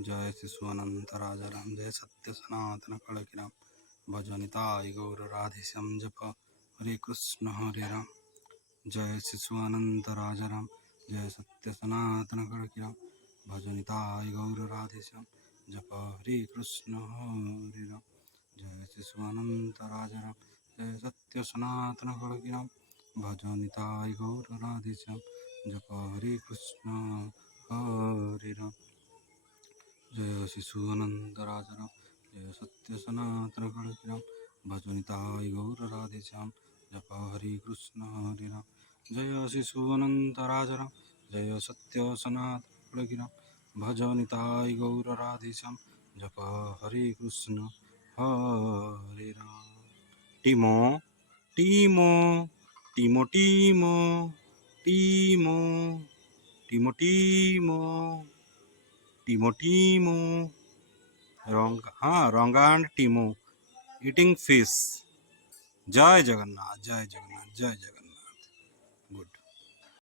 जय शिशु अनंत राजाराम जय सत्य सनातन कड़किराम भजनिताय गौर राधेश्याम जप हरे कृष्ण हरे राम। जय शिशु अनंत राजाराम जय सत्य सनातन कड़किराम भजनिताय गौर राधेश्याम जप हरे कृष्ण हरे राम। जय शिशु अनंत राजाराम जय सत्य सनातन कड़किराम भजनिताय गौर राधेश्याम जप हरे कृष्ण हरे राम। जय शिशु अनंत राजाराम जय सत्य सनातन कड़किराम भजनिताय गौर राधेश्याम जप हरे कृष्ण हरे राम। जय शिशु अनंत राजाराम जय सत्य सनातन कड़किराम भजनिताय गौर राधेश्याम जप हरे कृष्ण हरे राम। टीमो टीमो टीमो टीमो टीमो टीमो टीमो टीमो टीमो रंगा एंड टीमो eating fish। जय जगन्नाथ जय जगन्नाथ जय जगन्नाथ।